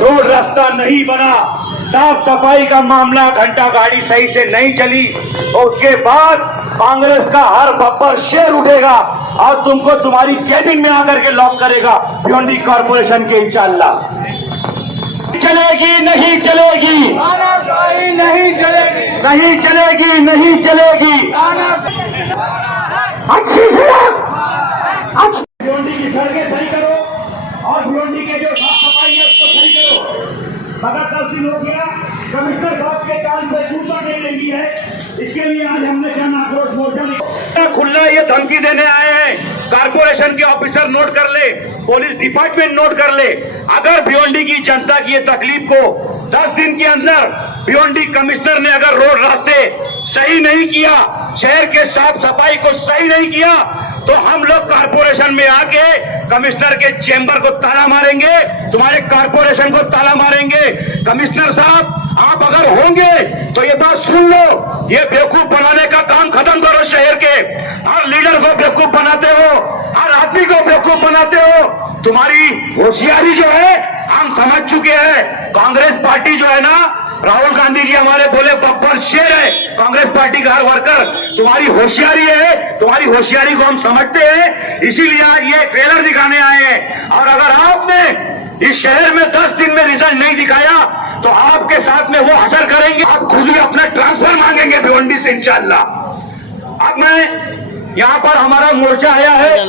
Road रास्ता नहीं बना, साफ सफाई का मामला, घंटा गाड़ी सही से नहीं चली, और उसके बाद कांग्रेस का हर बब्बर शेर उठेगा और तुमको तुम्हारी कैबिन में आकर के लॉक करेगा भिवंडी कॉर्पोरेशन के इंशाअल्लाह। चलेगी नहीं चलेगी, तानाशाही नहीं चलेगी, नहीं चलेगी, नहीं चलेगी। अच्छी सड़क, अच्छी भिवंडी की सड़कें सही करो और भिवंडी के जो साफ सफाई है उसको सही करो। लगातार दिन हो गया, कमिश्नर साहब के कान से जूता नहीं लगी है, इसके लिए आज हमने क्या आक्रोश मोर्चा खुला ये धमकी देने आए हैं। कारपोरेशन के ऑफिसर नोट कर ले, पुलिस डिपार्टमेंट नोट कर ले, अगर भिवंडी की जनता की ये तकलीफ को 10 दिन के अंदर भिवंडी कमिश्नर ने अगर रोड रास्ते सही नहीं किया, शहर के साफ सफाई को सही नहीं किया, तो हम लोग कारपोरेशन में आके कमिश्नर के चेंबर को ताला मारेंगे, तुम्हारे कारपोरेशन को ताला मारेंगे। कमिश्नर साहब आप अगर होंगे तो ये बात सुन लो, ये बेवकूफ बनाने का काम खत्म करो। शहर के हर लीडर को बेवकूफ बनाते हो, हर आदमी को बेवकूफ बनाते हो। तुम्हारी होशियारी जो है हम समझ चुके हैं। कांग्रेस पार्टी जो है ना, राहुल गांधी जी हमारे बोले बब्बर शेर है, कांग्रेस पार्टी का हर वर्कर। तुम्हारी होशियारी है, तुम्हारी होशियारी को हम समझते हैं, इसीलिए आज ये ट्रेलर दिखाने आए हैं। और अगर आपने इस शहर में 10 दिन में रिजल्ट नहीं दिखाया तो आपके साथ में वो हशर करेंगे, आप खुद भी अपना ट्रांसफर मांगेंगे भिवंडी से इंशाअल्लाह। अब मैं यहाँ पर हमारा मोर्चा आया है,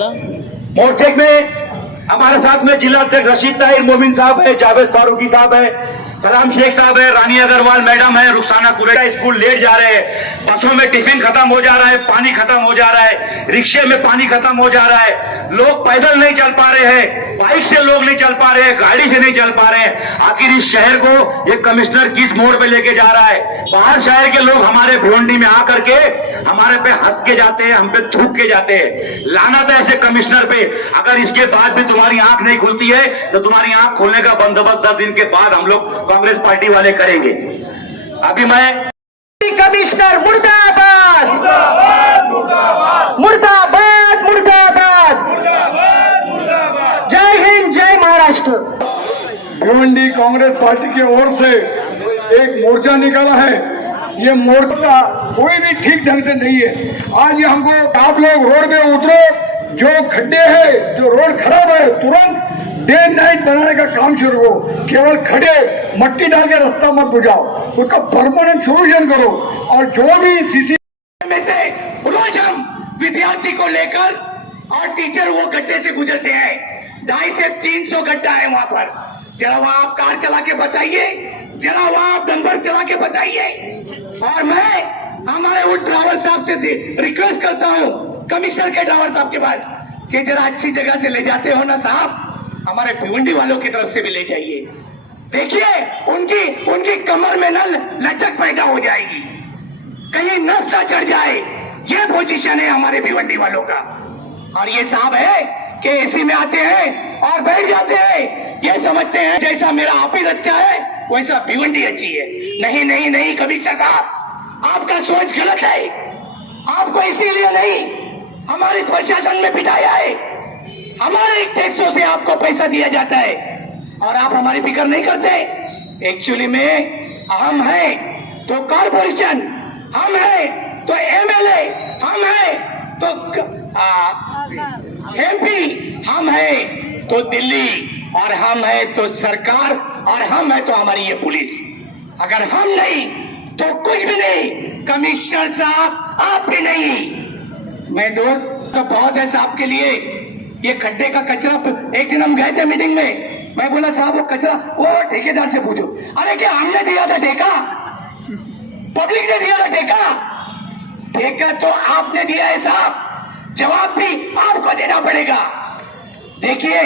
मोर्चे में हमारे साथ में जिला अध्यक्ष रशीद ताहिर मोमिन साहब है, जावेद फारूकी साहब है, सलाम शेख साहब है, रानी अग्रवाल मैडम है, रुखसाना कुरैशी। स्कूल लेट जा रहे हैं, बसों में टिफिन खत्म हो जा रहा है, पानी खत्म हो जा रहा है, रिक्शे में पानी खत्म हो जा रहा है, लोग पैदल नहीं चल पा रहे हैं, बाइक से लोग नहीं चल पा रहे हैं, गाड़ी से नहीं चल पा रहे हैं। आखिर इस शहर को ये कमिश्नर किस मोड़ पे लेके जा रहा है? बाहर शहर के लोग हमारे भिवंडी में आकर के हमारे पे हंस के जाते हैं, हम पे थूक के जाते हैं। लानत है ऐसे कमिश्नर पे। अगर इसके बाद भी तुम्हारी आंख नहीं खुलती है तो तुम्हारी आंख खोलने का बंदोबस्त 10 दिन के बाद हम लोग कांग्रेस पार्टी वाले करेंगे। अभी मैं कमिश्नर मुर्दाबाद, मुर्दाबाद, मुर्दाबाद, मुर्दाबाद, जय हिंद, जय महाराष्ट्र। भिवंडी कांग्रेस पार्टी की ओर से एक मोर्चा निकाला है। ये मोर्चा कोई भी ठीक ढंग से नहीं है। आज ये हमको आप लोग रोड पे उतरो, जो खड्डे हैं, जो रोड खराब है, तुरंत डे नाइट बनाने का काम शुरू हो। केवल खड्डे मट्टी डाल के रास्ता मत बुझाओ, उसका परमानेंट सोल्यूशन करो। और जो भी सीसी में से रोज हम विद्यार्थी को लेकर और टीचर वो गड्ढे से गुजरते हैं, 250 से 300 गड्ढा है वहां पर। जरा वहां आप कार चला के बताइए, जरा वहां आप डंबर चला के बताइए। और मैं हमारे वो ड्राइवर साहब से रिक्वेस्ट करता हूँ, कमिश्नर के ड्राइवर साहब के पास, कि जरा अच्छी जगह से ले जाते हो ना साहब, हमारे भिवंडी वालों की तरफ से भी ले जाइए। देखिए उनकी कमर में न लचक पैदा हो जाएगी, कहीं नस न चढ़ जाए। ये पोजीशन है हमारे भिवंडी वालों का। और ये साहब है कि एसी में आते हैं और बैठ जाते हैं, ये समझते हैं जैसा मेरा ऑफिस अच्छा है वैसा भिवंडी अच्छी है। नहीं नहीं नहीं, कमिश्नर साहब आपका सोच गलत है। आपको इसीलिए नहीं हमारे प्रशासन में बिठाया है, हमारे टैक्सों से आपको पैसा दिया जाता है और आप हमारी फिक्र नहीं करते। एक्चुअली में हम हैं तो कॉर्पोरेशन, हम हैं तो एमएलए, हम हैं तो एमपी, हम हैं तो दिल्ली, और हम हैं तो सरकार, और हम हैं तो हमारी ये पुलिस। अगर हम नहीं तो कुछ भी नहीं। कमिश्नर साहब आप भी नहीं। मैं दोस्त तो बहुत है साहब के लिए। ये खड्डे का कचरा, एक दिन हम गए थे मीटिंग में, मैं बोला साहब वो कचरा वो ठेकेदार से पूछो। अरे क्या हमने दिया था ठेका? पब्लिक ने दिया था ठेका? ठेका तो आपने दिया है साहब, जवाब भी आपको देना पड़ेगा। देखिए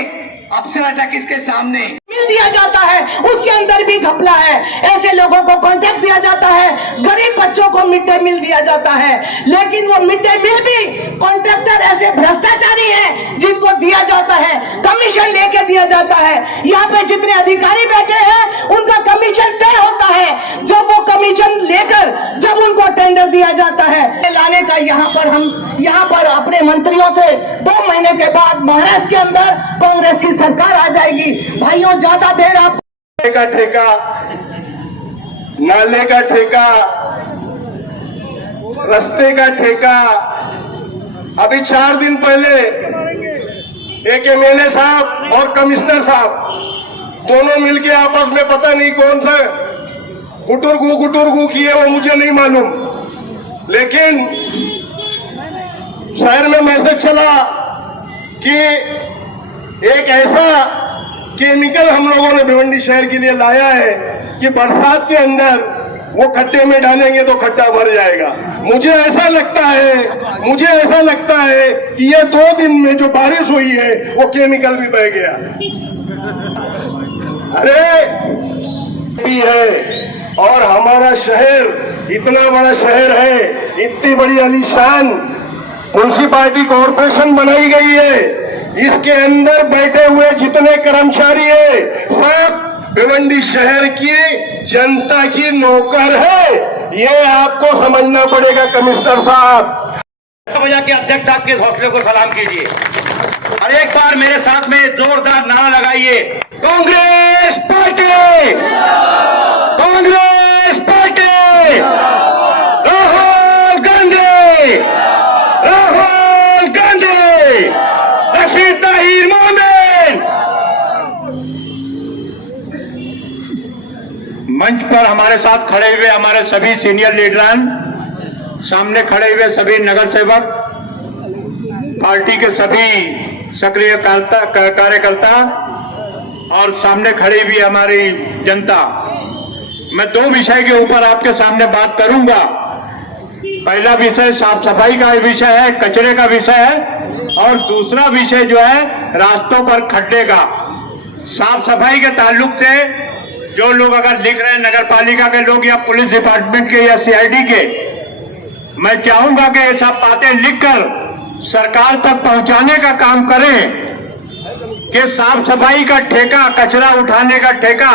अफसर अटक इसके सामने मिल दिया जाता है, उसके अंदर भी घपला है। ऐसे लोगों को कॉन्ट्रैक्ट दिया जाता है, गरीब बच्चों को मिड डे मील दिया जाता है, लेकिन वो मिड डे मील भी कॉन्ट्रैक्टर ऐसे भ्रष्टाचारी हैं जिनको दिया जाता है, कमीशन लेके दिया जाता है। यहाँ पे जितने अधिकारी बैठे हैं उनका कमीशन तय होता है। जब वो कमीशन लेकर जब उनको टेंडर दिया जाता है लाने का, यहाँ पर अपने मंत्रियों से 2 महीने के बाद महाराष्ट्र के अंदर कांग्रेस की सरकार आ जाएगी। भाइयों ज्यादा देर आप का ठेका, नाले का ठेका, रास्ते का ठेका। अभी 4 दिन पहले एक एमएलए साहब और कमिश्नर साहब दोनों मिलके आपस में पता नहीं कौन सा गुटुरगु किए, वो मुझे नहीं मालूम, लेकिन शहर में मैसेज चला कि एक ऐसा केमिकल हम लोगों ने भिवंडी शहर के लिए लाया है कि बरसात के अंदर वो खड्डे में डालेंगे तो खड्डा भर जाएगा। मुझे ऐसा लगता है कि ये 2 दिन में जो बारिश हुई है वो केमिकल भी बह गया। अरे भी है, और हमारा शहर इतना बड़ा शहर है, इतनी बड़ी आलीशान म्युनिसिपालिटी कॉर्पोरेशन बनाई गई है, इसके अंदर बैठे हुए जितने कर्मचारी है सब भिवंडी शहर की जनता की नौकर है। ये आपको समझना पड़ेगा कमिश्नर साहब। वजह के अध्यक्ष साहब के हौसले को सलाम कीजिए और एक बार मेरे साथ में जोरदार नारा लगाइए, कांग्रेस पार्टी, कांग्रेस पार्टी, राहुल गांधी, राहुल गांधी, रशीद ताहिर मोमिन। मंच पर हमारे साथ खड़े हुए हमारे सभी सीनियर लीडरान, सामने खड़े हुए सभी नगर सेवक, पार्टी के सभी सक्रिय कार्यकर्ता और सामने खड़ी हुई हमारी जनता, मैं 2 विषय के ऊपर आपके सामने बात करूंगा। पहला विषय साफ सफाई का विषय है, कचरे का विषय है, और दूसरा विषय जो है रास्तों पर खड्डे का। साफ सफाई के ताल्लुक से जो लोग अगर लिख रहे हैं, नगर पालिका के लोग या पुलिस डिपार्टमेंट के या सीआईडी के, मैं चाहूंगा कि ये सब बातें लिखकर सरकार तक पहुंचाने का काम करें कि साफ सफाई का ठेका, कचरा उठाने का ठेका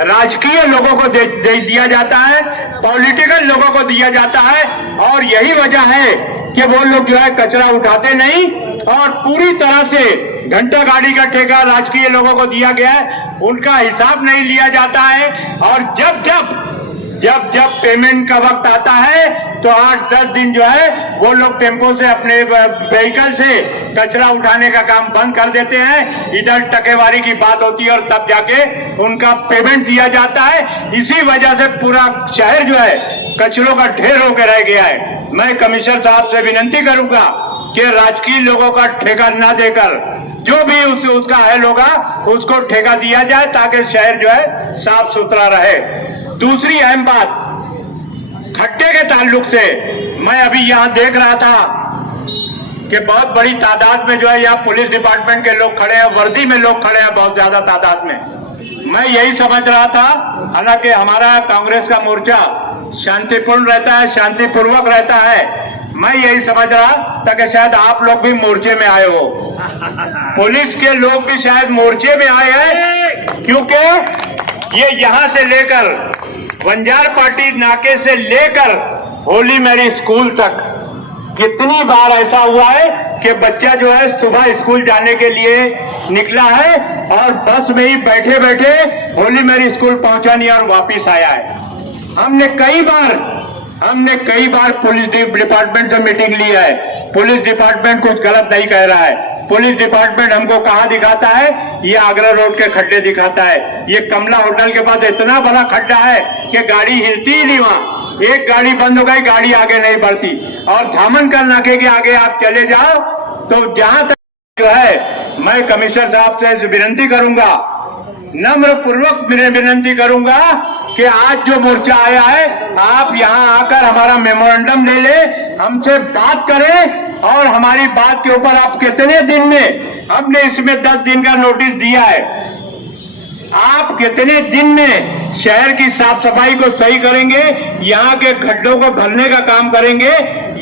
राजकीय लोगों को दे दिया जाता है, पॉलिटिकल लोगों को दिया जाता है, और यही वजह है कि वो लोग जो है कचरा उठाते नहीं और पूरी तरह से घंटा गाड़ी का ठेका राजकीय लोगों को दिया गया है, उनका हिसाब नहीं लिया जाता है। और जब पेमेंट का वक्त आता है तो 8-10 दिन जो है वो लोग टेम्पो से, अपने व्हीकल से कचरा उठाने का काम बंद कर देते हैं। इधर टकेवारी की बात होती है और तब जाके उनका पेमेंट दिया जाता है। इसी वजह से पूरा शहर जो है कचरों का ढेर होकर रह गया है। मैं कमिश्नर साहब से विनती करूंगा कि राजकीय लोगों का ठेका न देकर जो भी उसका अहल होगा उसको ठेका दिया जाए, ताकि शहर जो है साफ सुथरा रहे। दूसरी अहम बात, खड्डे के ताल्लुक से मैं अभी यहां देख रहा था कि बहुत बड़ी तादाद में जो है यहाँ पुलिस डिपार्टमेंट के लोग खड़े हैं, वर्दी में लोग खड़े हैं बहुत ज्यादा तादाद में। मैं यही समझ रहा था, हालांकि हमारा कांग्रेस का मोर्चा शांतिपूर्ण रहता है, शांतिपूर्वक रहता है, मैं यही समझ रहा था कि शायद आप लोग भी मोर्चे में आए हो, पुलिस के लोग भी शायद मोर्चे में आए हैं, क्योंकि ये यहां से लेकर बंजार पार्टी नाके से लेकर होली मेरी स्कूल तक कितनी बार ऐसा हुआ है कि बच्चा जो है सुबह स्कूल जाने के लिए निकला है और बस में ही बैठे बैठे होली मेरी स्कूल पहुंचा नहीं और वापिस आया है। हमने कई बार पुलिस डिपार्टमेंट से मीटिंग ली है, पुलिस डिपार्टमेंट कुछ गलत नहीं कह रहा है। पुलिस डिपार्टमेंट हमको कहां दिखाता है, ये आगरा रोड के खड्डे दिखाता है। ये कमला होटल के पास इतना बड़ा खड्डा है कि गाड़ी हिलती ही नहीं, वहां एक गाड़ी बंद हो गई, गाड़ी आगे नहीं बढ़ती। और धामनकर नाके के आगे आप चले जाओ तो जहां तक जो है मैं कमिश्नर साहब से विनती करूंगा, नम्र पूर्वक विनती करूंगा कि आज जो मोर्चा आया है आप यहां आकर हमारा मेमोरेंडम ले ले, हमसे बात करें और हमारी बात के ऊपर आप कितने दिन में, हमने इसमें 10 दिन का नोटिस दिया है, आप कितने दिन में शहर की साफ सफाई को सही करेंगे, यहाँ के खड्डों को भरने का काम करेंगे।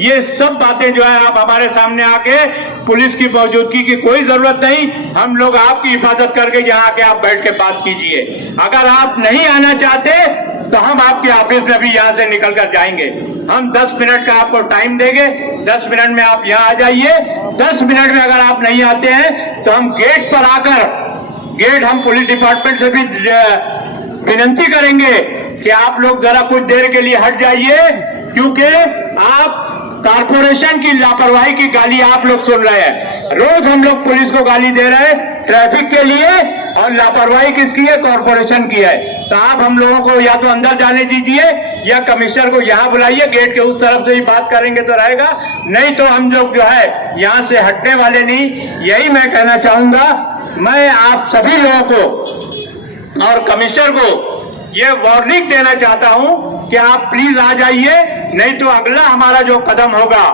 ये सब बातें जो है आप हमारे सामने आके, पुलिस की मौजूदगी की कोई जरूरत नहीं, हम लोग आपकी हिफाजत करके यहाँ आके आप बैठ के बात कीजिए। अगर आप नहीं आना चाहते तो हम आपके ऑफिस में भी यहाँ से निकल कर जाएंगे। हम 10 मिनट का आपको टाइम देंगे, 10 मिनट में आप यहाँ आ जाइए। 10 मिनट में अगर आप नहीं आते हैं तो हम गेट पर आकर, गेट हम पुलिस डिपार्टमेंट से भी विनती करेंगे कि आप लोग जरा कुछ देर के लिए हट जाइए, क्योंकि आप कारपोरेशन की लापरवाही की गाली आप लोग सुन रहे हैं। रोज हम लोग पुलिस को गाली दे रहे हैं ट्रैफिक के लिए, और लापरवाही किसकी है? कॉरपोरेशन की है। तो आप हम लोगों को या तो अंदर जाने दीजिए या कमिश्नर को यहाँ बुलाइए, गेट के उस तरफ से ही बात करेंगे तो रहेगा, नहीं तो हम लोग जो है यहाँ से हटने वाले नहीं। यही मैं कहना चाहूंगा। मैं आप सभी लोगों को और कमिश्नर को ये वार्निंग देना चाहता हूं कि आप प्लीज आ जाइए, नहीं तो अगला हमारा जो कदम होगा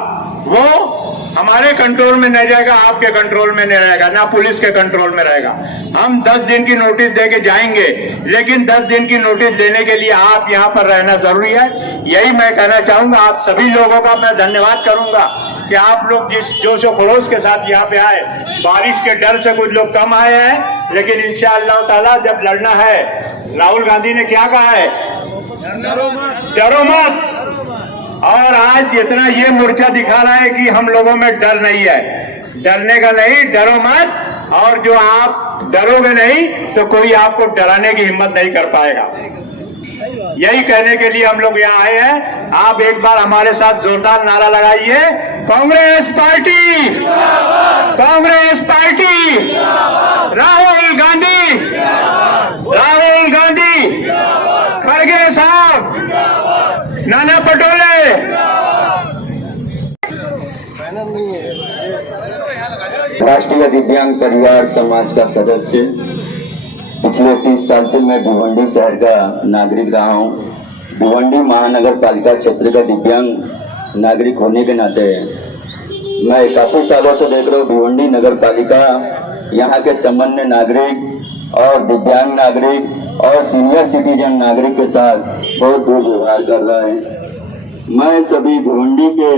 वो हमारे कंट्रोल में नहीं रहेगा, आपके कंट्रोल में नहीं रहेगा, ना पुलिस के कंट्रोल में रहेगा। हम 10 दिन की नोटिस देके जाएंगे, लेकिन 10 दिन की नोटिस देने के लिए आप यहाँ पर रहना जरूरी है। यही मैं कहना चाहूंगा। आप सभी लोगों का मैं धन्यवाद करूंगा कि आप लोग जिस जोश और खरोश के साथ यहाँ पे आए। बारिश के डर से कुछ लोग कम आए हैं, लेकिन इंशाअल्लाह ताला जब लड़ना है, राहुल गांधी ने क्या कहा है? डरो मत। और आज इतना ये मोर्चा दिखा रहा है कि हम लोगों में डर नहीं है। डरने का नहीं, डरो मत। और जो आप डरोगे नहीं तो कोई आपको डराने की हिम्मत नहीं कर पाएगा। यही कहने के लिए हम लोग यहाँ आए हैं। आप एक बार हमारे साथ जोरदार नारा लगाइए, कांग्रेस पार्टी, कांग्रेस पार्टी, राहुल गांधी, राहुल गांधी, खड़गे साहब, नाना पटोले। राष्ट्रीय दिव्यांग परिवार समाज का सदस्य। पिछले 30 साल से मैं भिवंडी शहर का नागरिक रहा हूँ। भिवंडी महानगर पालिका क्षेत्र का दिव्यांग नागरिक होने के नाते मैं काफी सालों से देख रहा हूँ भिवंडी नगर पालिका यहाँ के सामान्य नागरिक और दिव्यांग नागरिक और सीनियर सिटीजन नागरिक के साथ बहुत दुर्व्यवहार कर रहा है। मैं सभी भिवंडी के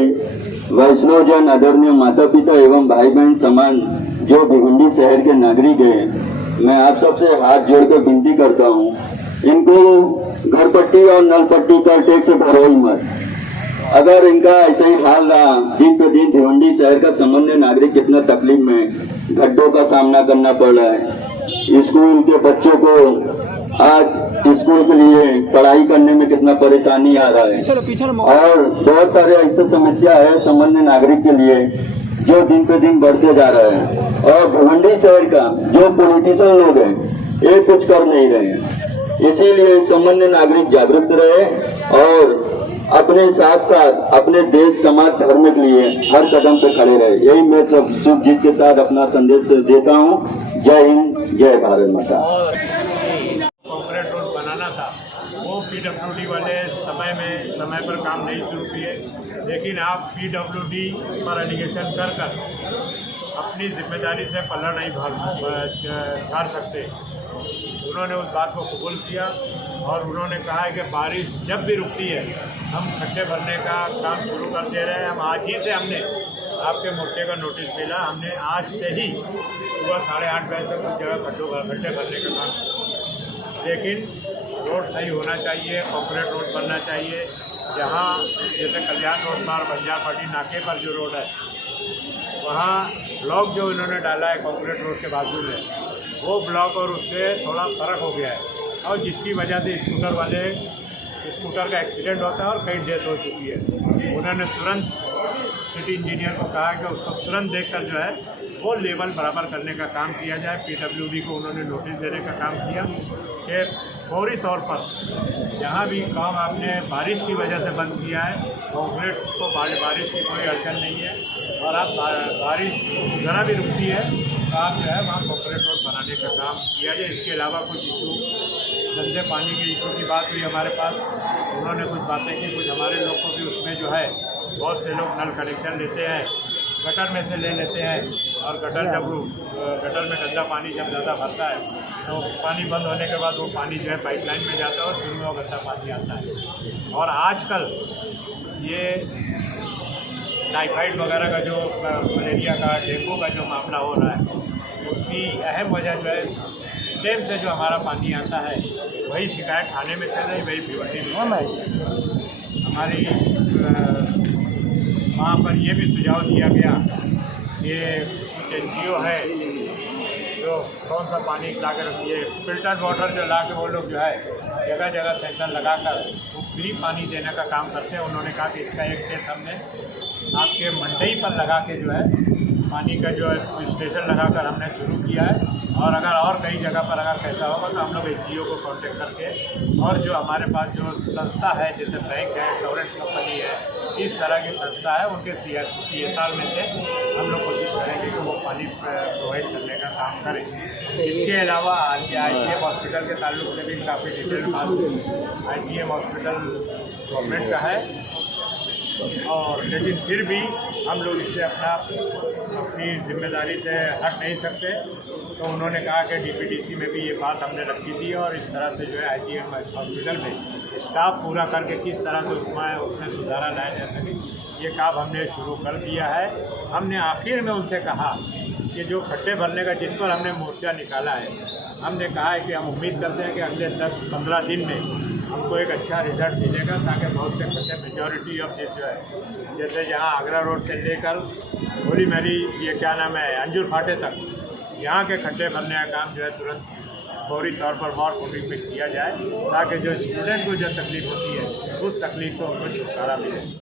वैष्णव जन, आदरणीय माता पिता एवं भाई बहन समान जो भिवंडी शहर के नागरिक हैं, मैं आप सबसे हाथ जोड़कर विनती करता हूँ, इनको घर पट्टी और नल पट्टी का टैक्स भरो ही मत। अगर इनका ऐसा ही हाल रहा, दिन पे दिन भिवंडी शहर का सामान्य नागरिक कितना तकलीफ में, गड्ढों का सामना करना पड़ रहा है। स्कूल के बच्चों को आज स्कूल के लिए पढ़ाई करने में कितना परेशानी आ रहा है, और बहुत सारे ऐसे समस्या है सामान्य नागरिक के लिए जो दिन पे दिन बढ़ते जा रहे हैं। और भिवंडी शहर का जो पॉलिटिशियन लोग हैं ये कुछ कर नहीं रहे हैं। इसीलिए सामान्य नागरिक जागरूक रहे और अपने साथ साथ अपने देश, समाज, धर्म के लिए हर कदम पे खड़े रहे। यही मैं सब सुख जीत के साथ अपना संदेश देता हूँ। जय हिंद, जय भारत माता। कॉन्क्रीट रोड बनाना था, वो पीडब्ल्यूडी वाले समय पर काम नहीं शुरू किए, लेकिन आप पीडब्ल्यूडी पर एलिगेशन कर अपनी जिम्मेदारी से पल्ला नहीं झाड़ सकते। उन्होंने उस बात को कबूल किया और उन्होंने कहा है कि बारिश जब भी रुकती है हम खड्डे भरने का काम शुरू कर दे रहे हैं। हम आज ही से हमने आपके मोर्चे का नोटिस मिला, हमने आज से ही सुबह 8:30 बजे तक कुछ जगह खड्डे भरने का काम। लेकिन रोड सही होना चाहिए, कॉन्क्रीट रोड बनना चाहिए। जहाँ जैसे कल्याण रोड पर बंजार पार्टी नाके पर जो रोड है वहाँ ब्लॉक जो इन्होंने डाला है कॉन्क्रीट रोड के बाजू में, वो ब्लॉक और उससे थोड़ा फ़र्क हो गया है, और जिसकी वजह से स्कूटर का एक्सीडेंट होता है और कई डेथ हो चुकी है। उन्होंने तुरंत सिटी इंजीनियर को कहा कि उसको तुरंत देखकर जो है वो लेवल बराबर करने का काम किया जाए। पीडब्ल्यूडी को उन्होंने नोटिस देने का काम किया कि फौरी तौर पर जहाँ भी काम आपने बारिश की वजह से बंद किया है, कॉन्क्रीट को बारिश की कोई अड़चन नहीं है, और आप बारिश ज़रा भी रुकती है तो आप जो है वहाँ कॉन्क्रीट रोड बनाने का काम किया जाए। इसके अलावा कुछ इशू, गंदे पानी के इशू की बात हुई हमारे पास, उन्होंने कुछ बातें की। कुछ हमारे लोग को भी उसमें जो है बहुत से लोग नल कनेक्शन लेते हैं, गटर में से ले लेते हैं, और गटर में गंदा पानी जब ज़्यादा भरता है तो पानी बंद होने के बाद वो पानी जो है पाइपलाइन में जाता है और फिर वो गंदा पानी आता है। और आजकल ये टाइफाइड वगैरह का जो मलेरिया का, डेंगू का जो मामला हो रहा है, उसकी अहम वजह जो है स्टेम से जो हमारा पानी आता है वही शिकायत थाने में चल रही, वही भिवंडी में। हमारी वहाँ पर ये भी सुझाव दिया गया कि कुछ NGO है जो जो कौन सा पानी ला के रखिए, फिल्टर वाटर जो ला के वो लोग जो है जगह जगह सेंटर लगाकर वो फ्री पानी देने का काम करते हैं। उन्होंने कहा कि इसका एक केस हमने आपके मंडई पर लगा के जो है पानी का जो है स्टेशन लगाकर हमने शुरू किया है। और अगर और कई जगह पर अगर कैसा होगा तो हम लोग एनजीओ को कांटेक्ट करके और जो हमारे पास जो संस्था है जैसे बैंक है, इंश्योरेंस कंपनी है, इस तरह की संस्था है, उनके CSR में से हम लोग कोशिश करेंगे कि वो पानी प्रोवाइड करने का काम करें। इसके अलावा IGM हॉस्पिटल के ताल्लुक से भी काफ़ी डिटेल बात IGM हॉस्पिटल गवर्नमेंट का है और लेकिन फिर भी हम लोग इससे अपनी जिम्मेदारी से हट नहीं सकते। तो उन्होंने कहा कि DPDC में भी ये बात हमने रखी थी और इस तरह से जो है IGM हॉस्पिटल में स्टाफ पूरा करके किस तरह से उसमें सुधारा लाया जा सके, ये काम हमने शुरू कर दिया है। हमने आखिर में उनसे कहा कि जो खड्डे भरने का जिस पर हमने मोर्चा निकाला है, हमने कहा है कि हम उम्मीद करते हैं कि अगले 10-15 दिन में हमको एक अच्छा रिजल्ट मिलेगा ताकि बहुत से खड्डे मेजॉरिटी ऑफ दिस जो है जैसे जहाँ आगरा रोड से लेकर होली मैरी ये क्या नाम है अंजूर फाटे तक यहाँ के खड्डे भरने का काम जो है तुरंत फौरी तौर पर वॉर फुटिंग में किया जाए ताकि जो स्टूडेंट को जो तकलीफ होती है उस तकलीफ को उनको छुटकारा मिले।